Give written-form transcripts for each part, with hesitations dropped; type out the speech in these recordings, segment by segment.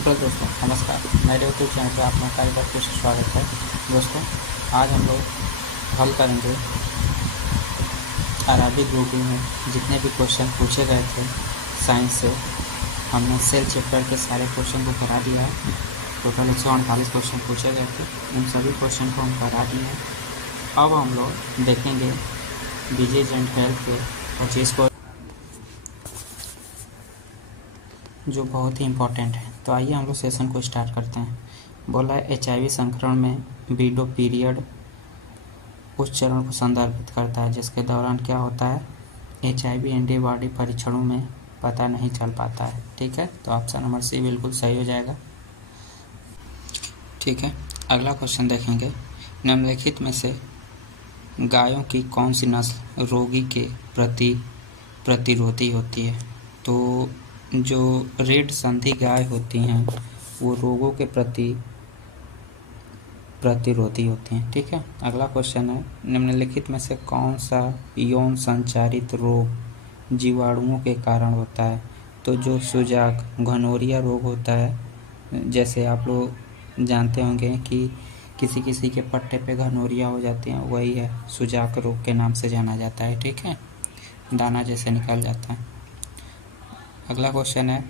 Hello दोस्तों, नमस्कार। मेरे यूट्यूब चैनल पर आप लोगों का एक बार फिर से स्वागत है। दोस्तों, आज हम लोग हल करेंगे अराबिक ग्रुपिंग में जितने भी क्वेश्चन पूछे गए थे साइंस से। हमने सेल चैप्टर के सारे क्वेश्चन को करा दिया है। टोटल 148 क्वेश्चन पूछे गए थे, उन सभी क्वेश्चन को हम करा दिए हैं। अब हम लोग देखेंगे डिजीज एंड हेल्थ के 25 को, जो बहुत ही इम्पोर्टेंट है। तो आइए हम लोग सेशन को स्टार्ट करते हैं। बोला है HIV संक्रमण में बीडो पीरियड उस चरण को संदर्भित करता है जिसके दौरान क्या होता है, HIV एंटीबॉडी परीक्षणों में पता नहीं चल पाता है। ठीक है, तो ऑप्शन नंबर सी बिल्कुल सही हो जाएगा। ठीक है, अगला क्वेश्चन देखेंगे। निम्नलिखित में से गायों की कौन सी नस्ल रोगी के प्रति प्रतिरोधी होती है? तो जो रेड संधी गाय होती हैं वो रोगों के प्रति प्रतिरोधी होती हैं। ठीक है, अगला क्वेश्चन है, निम्नलिखित में से कौन सा यौन संचारित रोग जीवाणुओं के कारण होता है? तो जो सुजाक घनोरिया रोग होता है, जैसे आप लोग जानते होंगे कि किसी किसी के पट्टे पे घनोरिया हो जाती हैं, वही है सुजाक रोग के नाम से जाना जाता है। ठीक है, दाना जैसे निकल जाता है। अगला क्वेश्चन है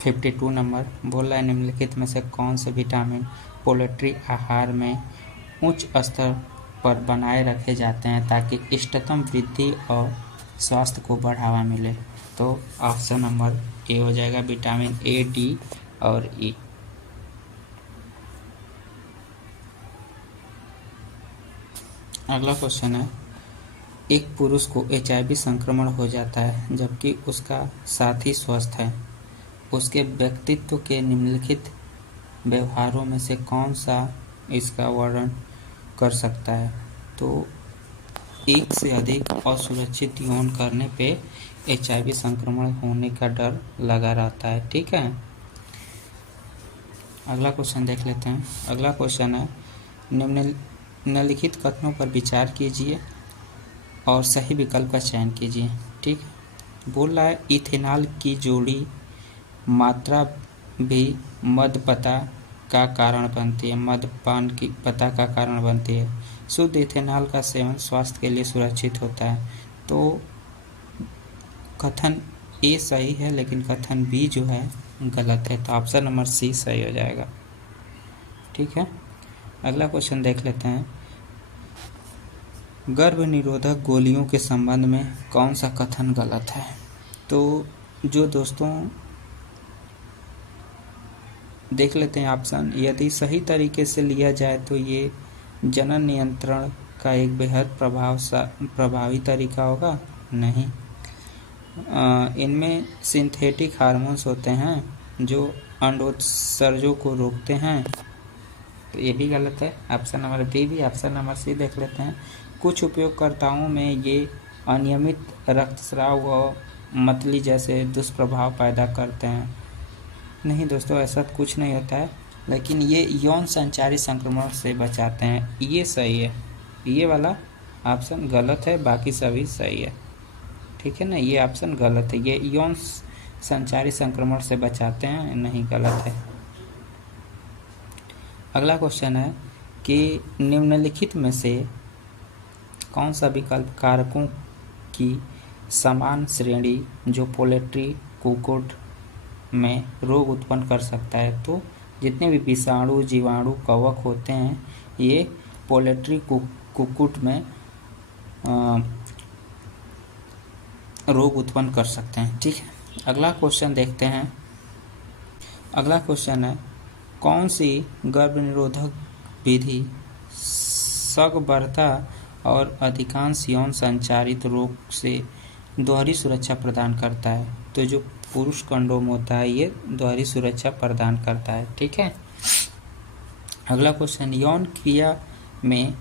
52 नंबर। बोल रहा है निम्नलिखित में से कौन से विटामिन पोल्ट्री आहार में उच्च स्तर पर बनाए रखे जाते हैं ताकि इष्टतम वृद्धि और स्वास्थ्य को बढ़ावा मिले? तो ऑप्शन नंबर ए हो जाएगा, विटामिन ए, डी और ई। अगला क्वेश्चन है, एक पुरुष को HIV संक्रमण हो जाता है जबकि उसका साथी स्वस्थ है। उसके व्यक्तित्व के निम्नलिखित व्यवहारों में से कौन सा इसका वर्णन कर सकता है? तो एक से अधिक असुरक्षित यौन करने पे HIV संक्रमण होने का डर लगा रहता है। ठीक है, अगला क्वेश्चन देख लेते हैं। अगला क्वेश्चन है, निम्नलिखित कथनों पर विचार कीजिए और सही विकल्प का चयन कीजिए। ठीक, बोल रहा है इथेनॉल की जोड़ी मात्रा भी मदपता का कारण बनती है, मदपान की पता का कारण बनती है। शुद्ध इथेनॉल का सेवन स्वास्थ्य के लिए सुरक्षित होता है। तो कथन ए सही है, लेकिन कथन बी जो है गलत है। तो ऑप्शन नंबर सी सही हो जाएगा। ठीक है, अगला क्वेश्चन देख लेते हैं। गर्भ निरोधक गोलियों के संबंध में कौन सा कथन गलत है? तो जो दोस्तों देख लेते हैं ऑप्शन। यदि सही तरीके से लिया जाए तो ये जनन नियंत्रण का एक बेहद प्रभावी तरीका होगा। नहीं, इनमें सिंथेटिक हार्मोन्स होते हैं जो अंडोत्सर्जों को रोकते हैं। तो ये भी गलत है। ऑप्शन नंबर बी भी। ऑप्शन नंबर सी देख लेते हैं। कुछ उपयोगकर्ताओं में ये अनियमित रक्तस्राव और मतली जैसे दुष्प्रभाव पैदा करते हैं। नहीं दोस्तों, ऐसा कुछ नहीं होता है, लेकिन ये यौन संचारी संक्रमण से बचाते हैं। ये सही है, ये वाला ऑप्शन गलत है, बाकी सभी सही है। ठीक है ना, ये ऑप्शन गलत है, ये यौन संचारी संक्रमण से बचाते हैं, नहीं गलत है। अगला क्वेश्चन है कि निम्नलिखित में से कौन सा विकल्प कारकों की समान श्रेणी जो पोल्ट्री कुक्कुट में रोग उत्पन्न कर सकता है? तो जितने भी विषाणु, जीवाणु, कवक होते हैं ये पोल्ट्री कुक्कुट में रोग उत्पन्न कर सकते हैं। ठीक है, अगला क्वेश्चन देखते हैं। अगला क्वेश्चन है, कौन सी गर्भ निरोधक विधि सगर्भता और अधिकांश यौन संचारित रोग से दोहरी सुरक्षा प्रदान करता है? तो जो पुरुष कंडोम होता है ये दोहरी सुरक्षा प्रदान करता है। ठीक है, अगला क्वेश्चन, यौन क्रिया में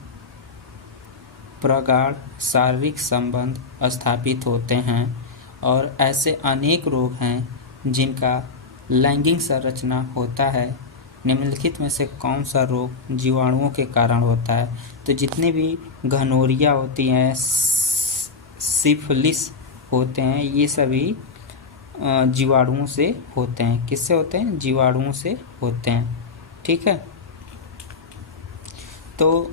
प्रगाढ़ शारीरिक संबंध स्थापित होते हैं और ऐसे अनेक रोग हैं जिनका लैंगिक संरचना होता है। निम्नलिखित में से कौन सा रोग जीवाणुओं के कारण होता है? तो जितने भी घनोरिया होती हैं, सिफिलिस होते हैं, ये सभी जीवाणुओं से होते हैं। किससे होते हैं? जीवाणुओं से होते हैं। ठीक है, तो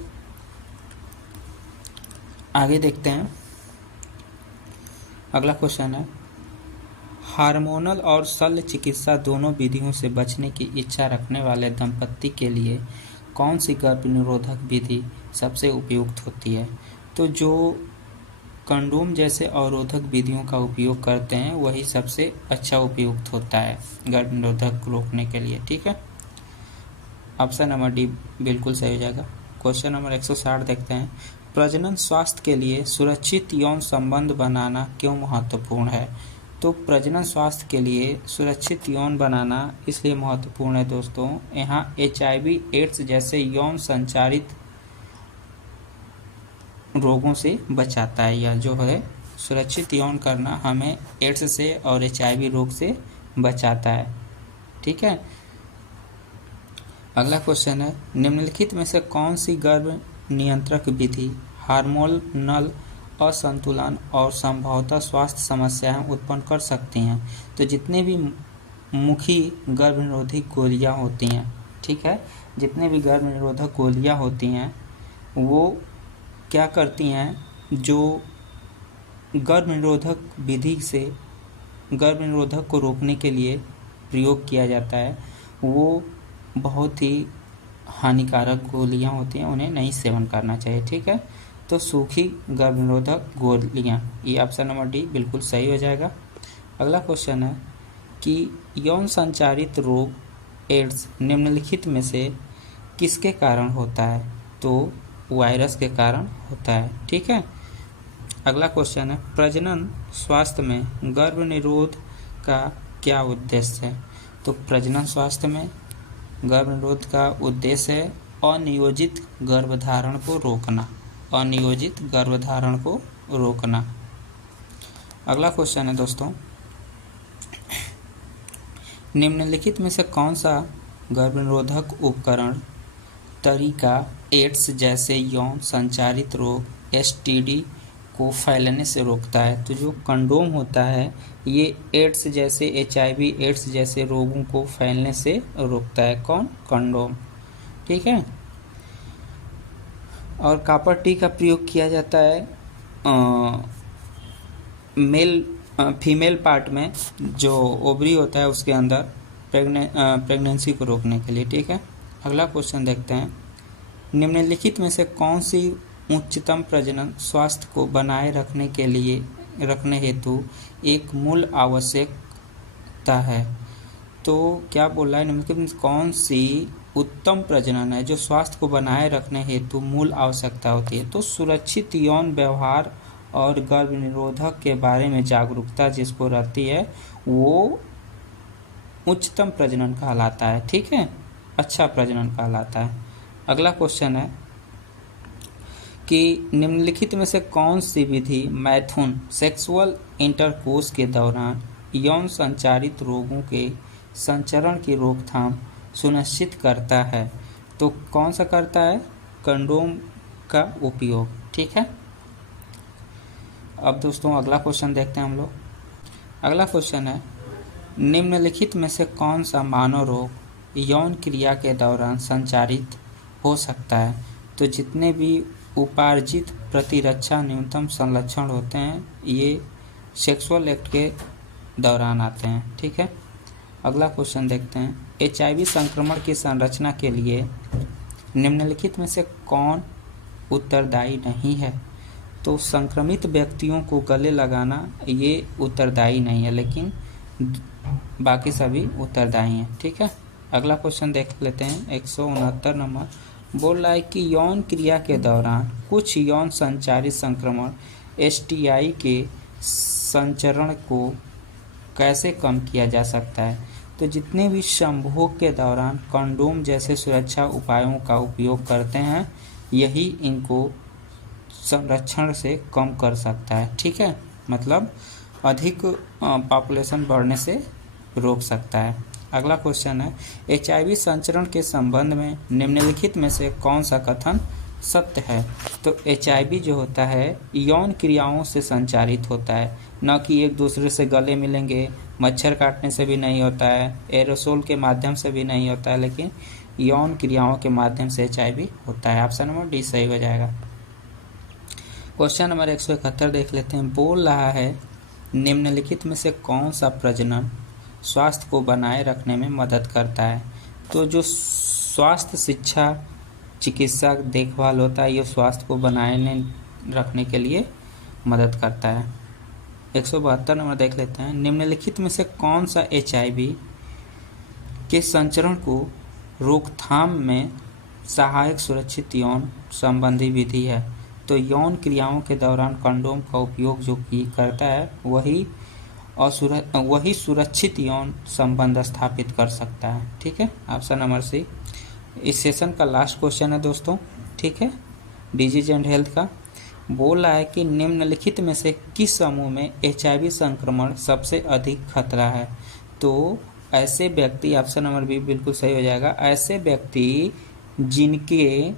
आगे देखते हैं। अगला क्वेश्चन है, हार्मोनल और शल्य चिकित्सा दोनों विधियों से बचने की इच्छा रखने वाले दंपत्ति के लिए कौन सी गर्भ निरोधक विधि सबसे उपयुक्त होती है? तो जो कंडोम जैसे अवरोधक विधियों का उपयोग करते हैं वही सबसे अच्छा उपयुक्त होता है गर्भ निरोधक रोकने के लिए। ठीक है, ऑप्शन नंबर डी बिल्कुल सही हो जाएगा। क्वेश्चन नंबर 160 देखते हैं, प्रजनन स्वास्थ्य के लिए सुरक्षित यौन संबंध बनाना क्यों महत्वपूर्ण है? तो प्रजनन स्वास्थ्य के लिए सुरक्षित यौन बनाना इसलिए महत्वपूर्ण है दोस्तों, यहाँ HIV एड्स जैसे यौन संचारित रोगों से बचाता है। यह जो है सुरक्षित यौन करना हमें एड्स से और HIV रोग से बचाता है। ठीक है, अगला क्वेश्चन है, निम्नलिखित में से कौन सी गर्भ नियंत्रक विधि हार्मोनल असंतुलन और संभवतः स्वास्थ्य समस्याएं उत्पन्न कर सकती हैं? तो जितने भी मुखी गर्भ निरोधक गोलियां होती हैं, ठीक है, जितने भी गर्भ निरोधक गोलियां होती हैं वो क्या करती हैं, जो गर्भ निरोधक विधि से गर्भ निरोधक को रोकने के लिए प्रयोग किया जाता है वो बहुत ही हानिकारक गोलियां होती हैं, उन्हें नहीं सेवन करना चाहिए। ठीक है, तो सूखी गर्भ निरोधक गोलियां, ये ऑप्शन नंबर डी बिल्कुल सही हो जाएगा। अगला क्वेश्चन है कि यौन संचारित रोग एड्स निम्नलिखित में से किसके कारण होता है? तो वायरस के कारण होता है। ठीक है, अगला क्वेश्चन है, प्रजनन स्वास्थ्य में गर्भ निरोध का क्या उद्देश्य है? तो प्रजनन स्वास्थ्य में गर्भ निरोध का उद्देश्य है अनियोजित गर्भधारण को रोकना, अनियोजित गर्भधारण को रोकना। अगला क्वेश्चन है दोस्तों, निम्नलिखित में से कौन सा गर्भ निरोधक उपकरण तरीका एड्स जैसे यौन संचारित रोग STD को फैलने से रोकता है? तो जो कंडोम होता है ये एड्स जैसे HIV एड्स जैसे रोगों को फैलने से रोकता है। कौन? कंडोम। ठीक है, और कॉपर टी का प्रयोग किया जाता है फीमेल पार्ट में, जो ओवरी होता है उसके अंदर प्रेगनेंसी को रोकने के लिए। ठीक है, अगला क्वेश्चन देखते हैं, निम्नलिखित में से कौन सी उच्चतम प्रजनन स्वास्थ्य को बनाए रखने हेतु एक मूल आवश्यकता है? तो क्या बोला है, निम्नलिखित में कौन सी उत्तम प्रजनन है जो स्वास्थ्य को बनाए रखने हेतु मूल आवश्यकता होती है? तो सुरक्षित यौन व्यवहार और गर्भ निरोधक के बारे में जागरूकता जिसको रहती है वो उच्चतम प्रजनन कहलाता है। ठीक है, अच्छा प्रजनन कहलाता है। अगला क्वेश्चन है कि निम्नलिखित में से कौन सी विधि मैथुन सेक्सुअल इंटरकोर्स के दौरान यौन संचारित रोगों के संचरण की रोकथाम सुनिश्चित करता है? तो कौन सा करता है? कंडोम का उपयोग। ठीक है, अब दोस्तों अगला क्वेश्चन देखते हैं हम लोग। अगला क्वेश्चन है, निम्नलिखित में से कौन सा मानव रोग यौन क्रिया के दौरान संचारित हो सकता है? तो जितने भी उपार्जित प्रतिरक्षा न्यूनतम संलक्षण होते हैं ये सेक्सुअल एक्ट के दौरान आते हैं। ठीक है, अगला क्वेश्चन देखते हैं, HIV संक्रमण की संरचना के लिए निम्नलिखित में से कौन उत्तरदायी नहीं है? तो संक्रमित व्यक्तियों को गले लगाना ये उत्तरदायी नहीं है, लेकिन बाकी सभी उत्तरदायी हैं। ठीक है, अगला क्वेश्चन देख लेते हैं। 169 नंबर बोल रहा है कि यौन क्रिया के दौरान कुछ यौन संचारित संक्रमण STI के संचरण को कैसे कम किया जा सकता है? तो जितने भी संभोग के दौरान कंडोम जैसे सुरक्षा उपायों का उपयोग करते हैं यही इनको संरक्षण से कम कर सकता है। ठीक है, मतलब अधिक पॉपुलेशन बढ़ने से रोक सकता है। अगला क्वेश्चन है, HIV संचरण के संबंध में निम्नलिखित में से कौन सा कथन सत्य है। तो HIV जो होता है यौन क्रियाओं से संचारित होता है, न कि एक दूसरे से गले मिलेंगे, मच्छर काटने से भी नहीं होता है, एरोसोल के माध्यम से भी नहीं होता है, लेकिन यौन क्रियाओं के माध्यम से HIV होता है। ऑप्शन नंबर डी सही हो जाएगा। क्वेश्चन नंबर 171 देख लेते हैं। बोल रहा है निम्नलिखित में से कौन सा प्रजनन स्वास्थ्य को बनाए रखने में मदद करता है? तो जो स्वास्थ्य शिक्षा चिकित्सा देखभाल होता है ये स्वास्थ्य को बनाए रखने के लिए मदद करता है। 172 नंबर देख लेते हैं। निम्नलिखित में से कौन सा HIV के संचरण को रोकथाम में सहायक सुरक्षित यौन संबंधी विधि है? तो यौन क्रियाओं के दौरान कंडोम का उपयोग जो करता है वही सुरक्षित यौन संबंध स्थापित कर सकता है। ठीक है, ऑप्शन नंबर सी। इस सेशन का लास्ट क्वेश्चन है दोस्तों। ठीक है, डिजीज एंड हेल्थ का। बोल रहा है कि निम्नलिखित में से किस समूह में HIV संक्रमण सबसे अधिक खतरा है? तो ऐसे व्यक्ति, ऑप्शन नंबर बी बिल्कुल सही हो जाएगा, ऐसे व्यक्ति जिनके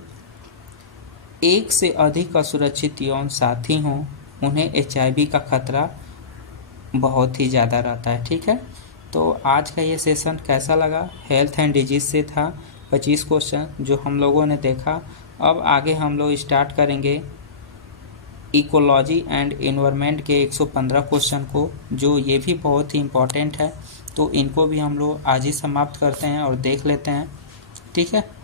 एक से अधिक असुरक्षित यौन साथी हों उन्हें HIV का खतरा बहुत ही ज़्यादा रहता है। ठीक है, तो आज का ये सेशन कैसा लगा? हेल्थ एंड डिजीज से था 25 क्वेश्चन जो हम लोगों ने देखा। अब आगे हम लोग स्टार्ट करेंगे इकोलॉजी एंड एनवायरनमेंट के 115 क्वेश्चन को, जो ये भी बहुत ही इम्पोर्टेंट है। तो इनको भी हम लोग आज ही समाप्त करते हैं और देख लेते हैं। ठीक है।